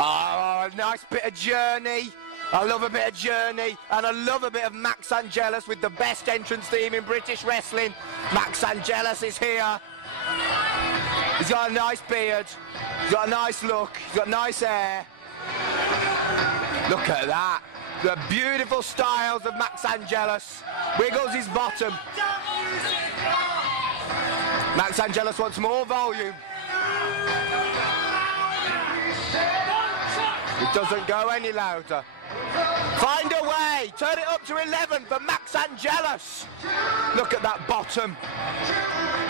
Oh, a nice bit of Journey. I love a bit of Journey, and I love a bit of Max Angelus with the best entrance theme in British wrestling. Max Angelus is here. He's got a nice beard. He's got a nice look. He's got nice hair. Look at that. The beautiful styles of Max Angelus. Wiggles his bottom. Max Angelus wants more volume. It doesn't go any louder. Find a way. Turn it up to 11 for Max Angelus. Look at that bottom.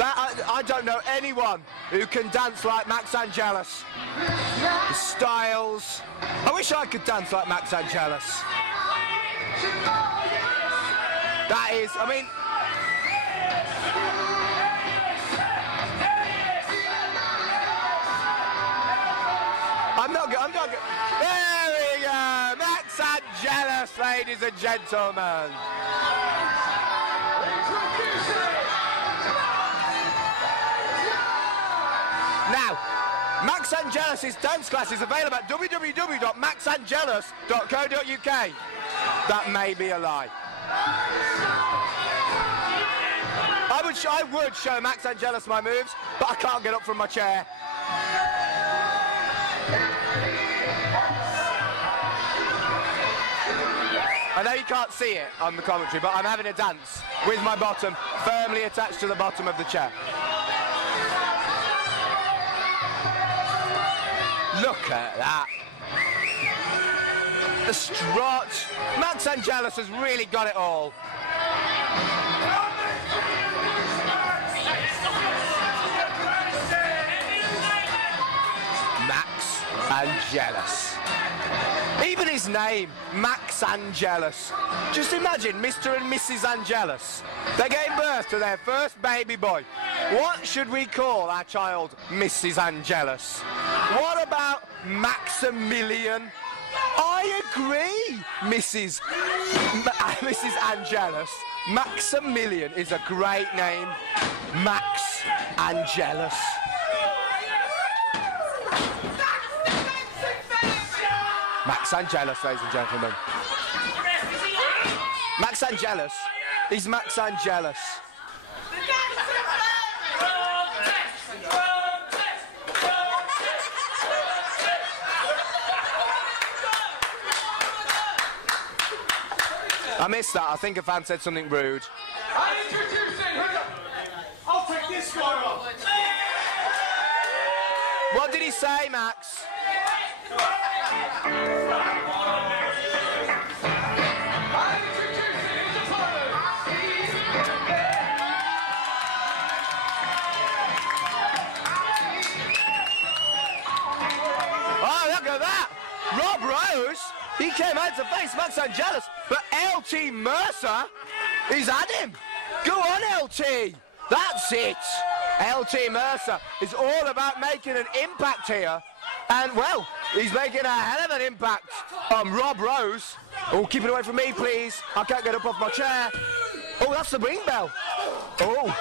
I don't know anyone who can dance like Max Angelus. The styles. I wish I could dance like Max Angelus. That is, I mean... I'm not good. There we go. Max Angelus, ladies and gentlemen. Now, Max Angelus' dance class is available at www.maxangelus.co.uk. That may be a lie. I would show Max Angelus my moves, but I can't get up from my chair. I know you can't see it on the commentary, but I'm having a dance with my bottom firmly attached to the bottom of the chair. Look at that. The strut. Max Angelus has really got it all. Max Angelus. Even his name, Max Angelus. Just imagine Mr. and Mrs. Angelus. They gave birth to their first baby boy. What should we call our child, Mrs. Angelus? What about Maximilian? I agree, Mrs. Angelus. Maximilian is a great name. Max Angelus. Max Angelus, ladies and gentlemen. Max Angelus is Max Angelus. I missed that. I think a fan said something rude. I'll take this guy off. What did he say, Max? Oh, look at that! Rob Rose, he came out to face Max Angelus, but LT Mercer, he's at him. Go on, LT. That's it. LT Mercer is all about making an impact here. And, well, he's making a hell of an impact on Rob Rose. Oh, keep it away from me, please. I can't get up off my chair. Oh, that's the ring bell. Oh.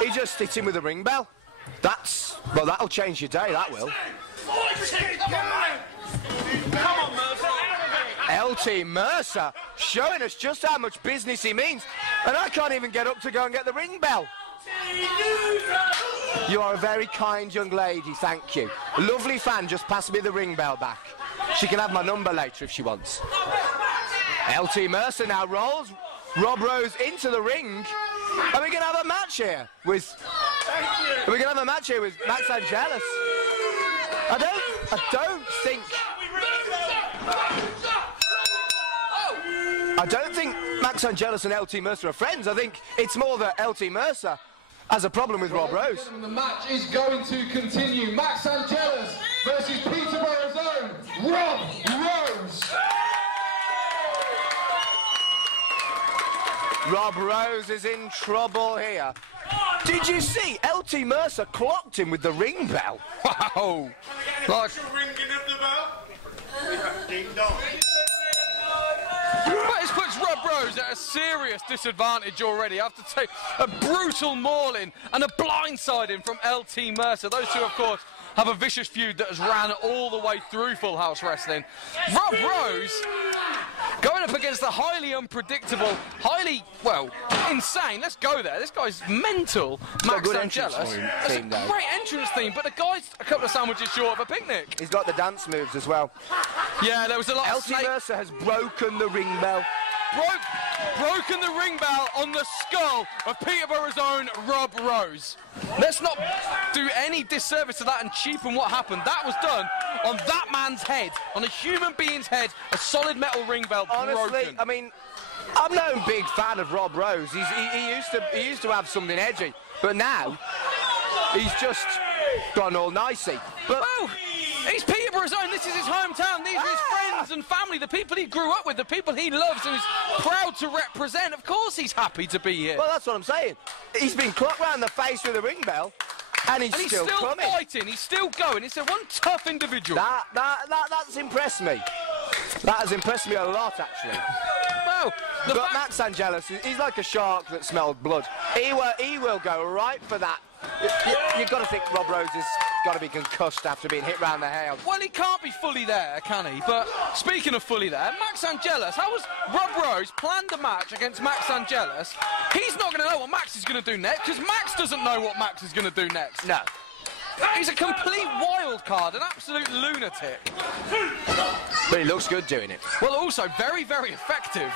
He just hit him with the ring bell. That's, well, that'll change your day, that will. Come on, Mercer. LT Mercer showing us just how much business he means. And I can't even get up to go and get the ring bell. You are a very kind young lady, thank you. A lovely fan just passed me the ring bell back. She can have my number later if she wants. LT Mercer now rolls Rob Rose into the ring. And we're going to have a match here with... We're going to have a match here with Max Angelus. I don't think Max Angelus and LT Mercer are friends. I think it's more that LT Mercer has a problem with Rob Rose. The match is going to continue. Max Angelus versus Peterborough's own Rob Rose. Rob Rose is in trouble here. Did you see LT Mercer clocked him with the ring bell? Wow. Like ringing of the bell. Ding dong. But this puts Rob Rose at a serious disadvantage already after a brutal mauling and a blindsiding from LT Mercer. Those two, of course, have a vicious feud that has ran all the way through Full House Wrestling. Rob Rose going up against the highly unpredictable, highly, well, insane, let's go there, this guy's mental, Max Angelus. That's a great entrance theme, but the guy's a couple of sandwiches short of a picnic. He's got the dance moves as well. Yeah, there was a lot of LT Mercer has broken the ring bell. Broken the ring bell on the skull of Peterborough's own Rob Rose. Let's not do any disservice to that and cheapen what happened. That was done on that man's head, on a human being's head, a solid metal ring bell broken. Honestly, I mean, I'm no big fan of Rob Rose. He used to have something edgy, but now he's just gone all nicey. But well, he's Peterborough's own. This is his hometown. These are his friends and family, the people he grew up with, the people he loves and is proud to represent. Of course he's happy to be here. Well, that's what I'm saying. He's been clocked round the face with a ring bell, and he's still coming. Fighting. He's still going. He's one tough individual. That's impressed me. That has impressed me a lot, actually. Well, but Max Angelus, he's like a shark that smelled blood. He will go right for that. You've got to think Rob Rose has got to be concussed after being hit round the head. Well, he can't be fully there, can he? But speaking of fully there, Max Angelus, how was Rob Rose planned a match against Max Angelus? He's not going to know what Max is going to do next, because Max doesn't know what Max is going to do next. No. He's a complete wild card, an absolute lunatic. But he looks good doing it. Well, also very, very effective.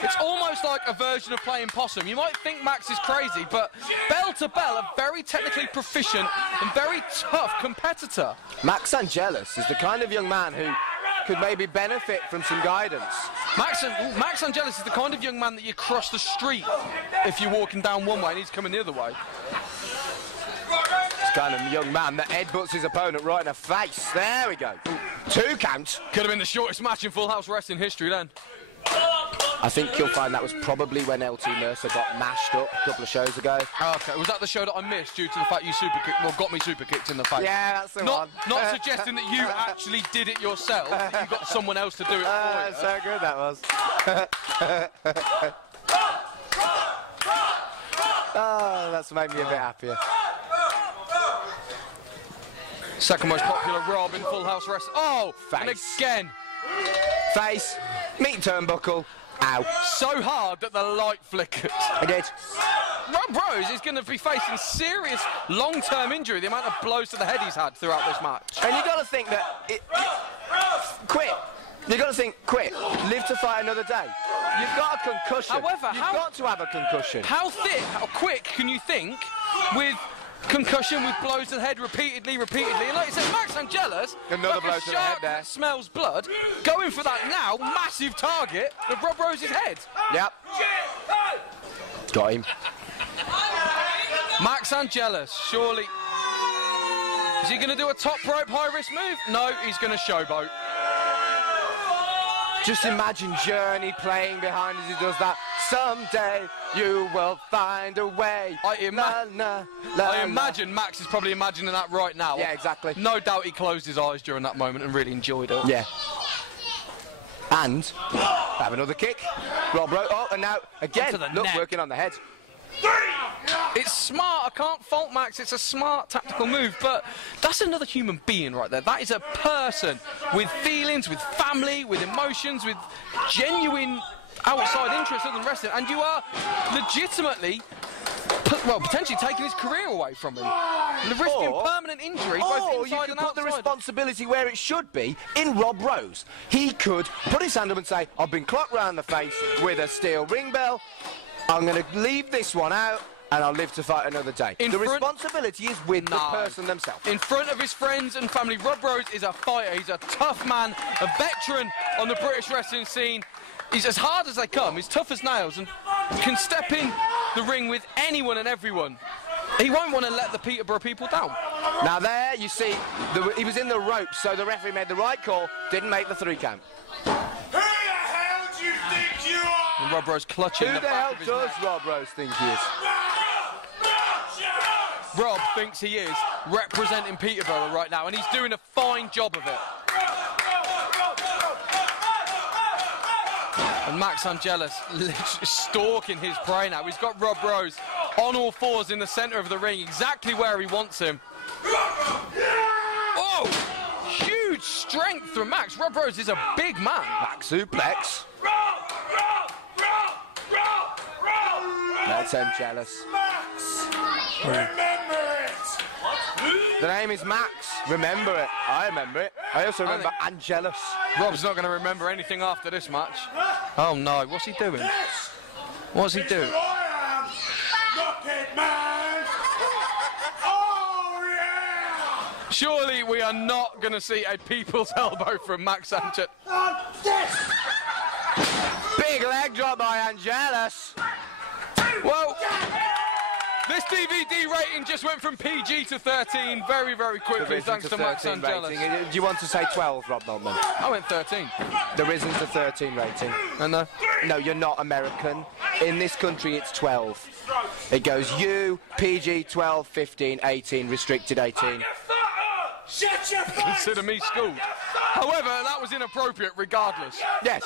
It's almost like a version of playing possum. You might think Max is crazy, but bell to bell, a very technically proficient and very tough competitor. Max Angelus is the kind of young man who could maybe benefit from some guidance. Max Angelus is the kind of young man that you cross the street if you're walking down one way and he's coming the other way. This kind of young man that headbutts his opponent right in the face. There we go. 2 counts. Could have been the shortest match in Full House Wrestling history then. I think you'll find that was probably when LT Mercer got mashed up a couple of shows ago. Okay, was that the show that I missed due to the fact you got me super kicked in the face? Yeah, that's the one. Not suggesting that you actually did it yourself. You got someone else to do it for you. So good that was. Oh, that's made me a bit happier. Second most popular Rob in Full House Wrestling. Oh, face. And again. Face, meat turnbuckle, ow. So hard that the light flickers. I did. Rob Rose is going to be facing serious long-term injury, the amount of blows to the head he's had throughout this match. And you've got to think that... quit. You've got to think, quit. Live to fight another day. You've got a concussion. However, you've got to have a concussion. How quick can you think with... concussion with blows to the head repeatedly, and like you said, Max Angelus, another like blow a to the shark head there. That smells blood, going for that now massive target of Rob Rose's head. Yep. Got him. Max Angelus, surely. Is he going to do a top rope high risk move? No, he's going to showboat. Just imagine Journey playing behind as he does that. Someday you will find a way. I imagine Max is probably imagining that right now. Yeah, exactly. No doubt he closed his eyes during that moment and really enjoyed it. Yeah. And have another kick. Rob Rose. Oh, and now again, look, neck. working on the head. It's smart. I can't fault Max. It's a smart tactical move, but that's another human being right there. That is a person with feelings, with family, with emotions, with genuine outside interest other than wrestling, and you are legitimately, potentially taking his career away from him. Risking permanent injury both inside and outside. Put the responsibility where it should be in Rob Rose. He could put his hand up and say, I've been clocked round the face with a steel ring bell. I'm going to leave this one out, and I'll live to fight another day. The responsibility is with the person themselves. In front of his friends and family, Rob Rose is a fighter. He's a tough man, a veteran on the British wrestling scene. He's as hard as they come, he's tough as nails, and can step in the ring with anyone and everyone. He won't want to let the Peterborough people down. Now there, you see, he was in the ropes, so the referee made the right call, didn't make the 3 count. Who the hell do you think you are? And Rob Rose clutching the back of his neck. Who the hell does Rob Rose think he is? Rob thinks he is representing Peterborough right now, and he's doing a fine job of it. And Max Angelus literally stalking his prey now. He's got Rob Rose on all fours in the centre of the ring, exactly where he wants him. huge strength from Max. Rob Rose is a big man. Max suplex. That's Angelus. Remember it! The name is Max. Remember it. I remember it. I also remember Angelus. Rob's not going to remember anything after this match. Oh no, what's he doing? What's he doing? I am! Look it, man! Oh, yeah! Surely we are not going to see a people's elbow from Max Angelus. Big leg drop by Angelus. Well, this DVD rating just went from PG to 13 very, very quickly, thanks to Max Angelus. Do you want to say 12, Rob Norman? I went 13. There isn't a 13 rating. And No, you're not American. In this country, it's 12. It goes U, PG, 12, 15, 18, restricted 18. Shut your face! consider me schooled. However, that was inappropriate regardless. Yes.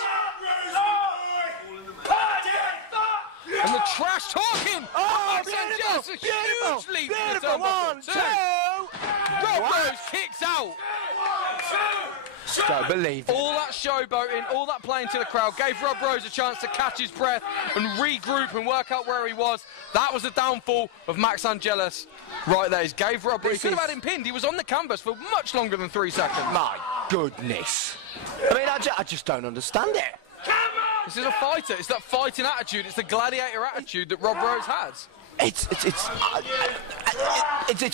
And the trash talking! Oh, Max Angelus, a huge leap to the beautiful. turnbuckle. 1, 2. Rob Rose kicks out. Don't believe it. All that showboating, all that playing to the crowd gave Rob Rose a chance to catch his breath and regroup and work out where he was. That was the downfall of Max Angelus right there. He gave Rob Rose. He could have had him pinned. He was on the canvas for much longer than 3 seconds. My goodness. I mean, I just don't understand it. This is a fighter. It's that fighting attitude. It's the gladiator attitude that Rob Rose has. It's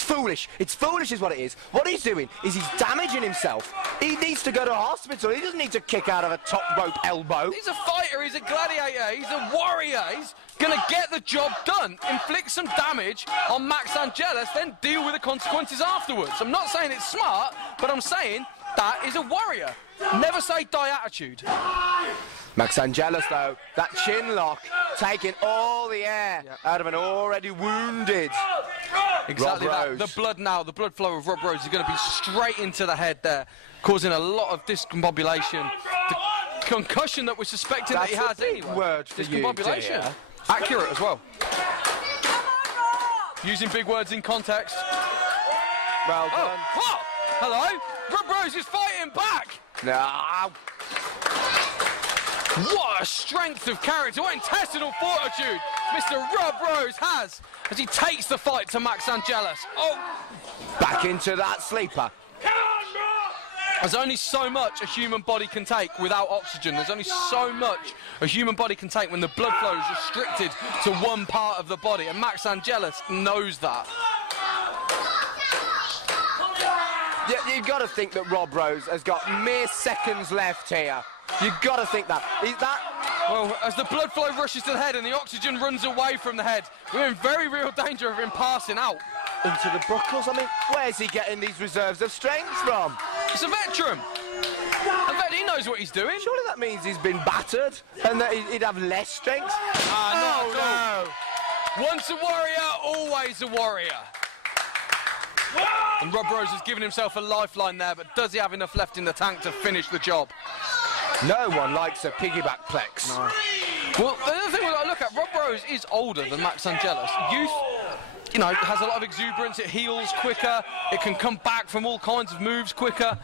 foolish. It's foolish is what it is. What he's doing is he's damaging himself. He needs to go to hospital. He doesn't need to kick out of a top rope elbow. He's a fighter. He's a gladiator. He's a warrior. He's going to get the job done, inflict some damage on Max Angelus, then deal with the consequences afterwards. I'm not saying it's smart, but I'm saying that is a warrior. Never say die attitude. Max Angelus, though, that chin lock, taking all the air out of an already wounded Exactly Rob that. Rose. The blood now, the blood flow of Rob Rose is going to be straight into the head there, causing a lot of discombobulation. The concussion that we're suspecting That's that he a has big anyway. word for you, Discombobulation. dear. Accurate as well. Using big words in context. Well Oh, done. what? Hello? Rob Rose is fighting back. No. What a strength of character, what intestinal fortitude Mr. Rob Rose has as he takes the fight to Max Angelus. Oh, Back into that sleeper. there's only so much a human body can take without oxygen. There's only so much a human body can take when the blood flow is restricted to one part of the body, and Max Angelus knows that. Yeah, you've got to think that Rob Rose has got mere seconds left here. You've got to think that. Well, as the blood flow rushes to the head and the oxygen runs away from the head, we're in very real danger of him passing out. Into the buckles? I mean, where's he getting these reserves of strength from? It's a veteran. I bet he knows what he's doing. Surely that means he's been battered and that he'd have less strength? Not at all. Once a warrior, always a warrior. And Rob Rose has given himself a lifeline there, but does he have enough left in the tank to finish the job? No one likes a piggyback plex. No. Well, the other thing we've got to look at, Rob Rose is older than Max Angelus. Youth, you know, has a lot of exuberance, it heals quicker, it can come back from all kinds of moves quicker,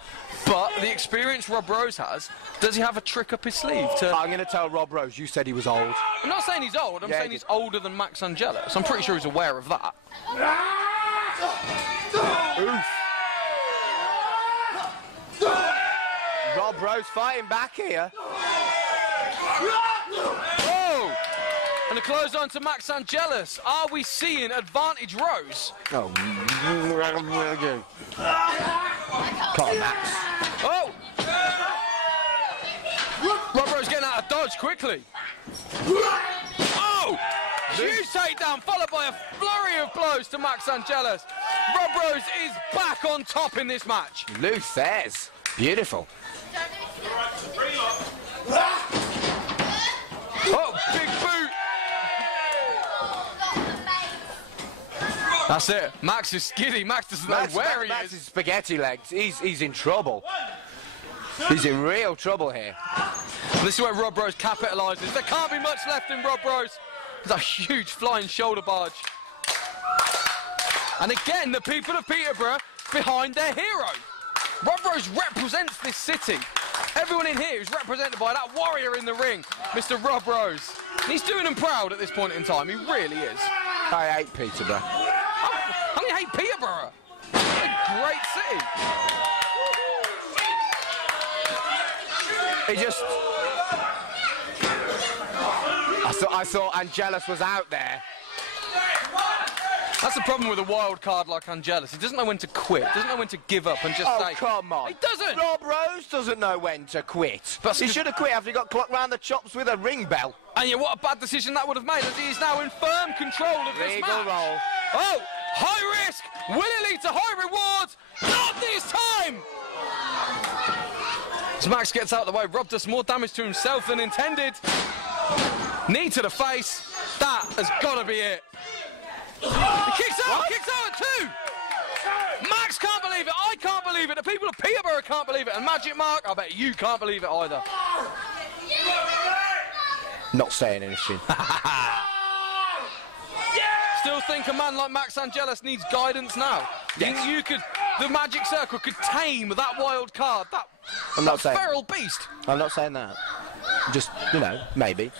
but the experience Rob Rose has, does he have a trick up his sleeve to... I'm going to tell Rob Rose, you said he was old. I'm not saying he's old, I'm saying he's older than Max Angelus. I'm pretty sure he's aware of that. Oof. Rob Rose fighting back here. Oh! And a close on to Max Angelus. Are we seeing advantage Rose? Oh. Come on, Max. Oh! Rob Rose getting out of dodge quickly. Oh! Huge takedown followed by a flurry of blows to Max Angelus. Rob Rose is back on top in this match. Loose theirs. Beautiful. Oh, big boot. That's it. Max is skiddy. Max doesn't know where he Max is. spaghetti legs. He's in trouble. He's in real trouble here. This is where Rob Rose capitalises. There can't be much left in Rob Rose. There's a huge flying shoulder barge. And again, the people of Peterborough behind their hero. Rob Rose represents this city. Everyone in here is represented by that warrior in the ring, Mr. Rob Rose. And he's doing them proud at this point in time. He really is. I hate Peterborough. How do you hate Peterborough? It's a great city. He just... I thought Angelus was out there. That's the problem with a wild card like Angelus. He doesn't know when to quit, doesn't know when to give up and just say... Oh, come on. He doesn't! Rob Rose doesn't know when to quit. But he should have quit after he got clocked round the chops with a ring bell. And yeah, what a bad decision that would have made, as he is now in firm control of this Regal match. roll. Oh, high risk, will it lead to high rewards? Not this time! As Max gets out of the way, Rob does more damage to himself than intended. Knee to the face, that has got to be it. He kicks out at 2! Max can't believe it, I can't believe it, the people of Peterborough can't believe it, and Magic Mark, I bet you can't believe it either. Not saying anything. Still think a man like Max Angelus needs guidance now. Yes. You could, the Magic Circle could tame that wild card, that feral beast. I'm not saying that. Just, you know, maybe.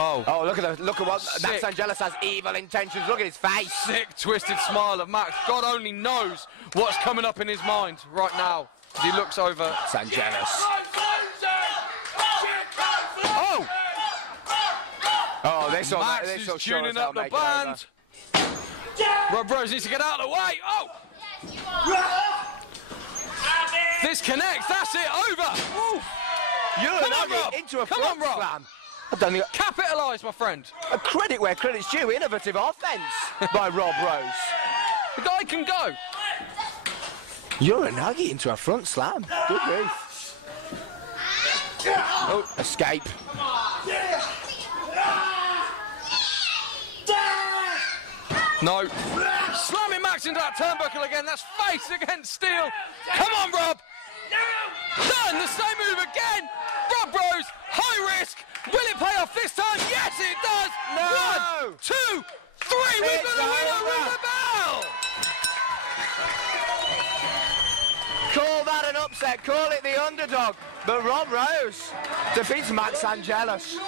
Oh, look at what Max Angelus has evil intentions. Look at his face. Sick, twisted smile of Max. God only knows what's coming up in his mind right now as he looks over. Max Angelus. Oh, this will Max is tuning up the band. Rob Rose needs to get out of the way. Oh! This connects. That's it. Over. Ooh. Come on, Rob. Into a Come front on, Rob. slam. I don't think... Capitalise, my friend. A credit where credit's due. Innovative offence by Rob Rose. The guy can go. You're a nugget into a front slam. Good grief. Oh, escape. No. Slamming Max into that turnbuckle again. That's face against steel. Come on, Rob. Done. The same move again. Rob Rose, high risk. Will it pay off this time? Yes, it does. No. 1, 2, 3. We've got a winner with the bell. Call that an upset. Call it the underdog. But Rob Rose defeats Max Angelus.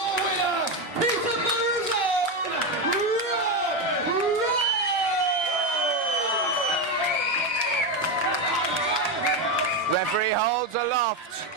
Referee holds aloft.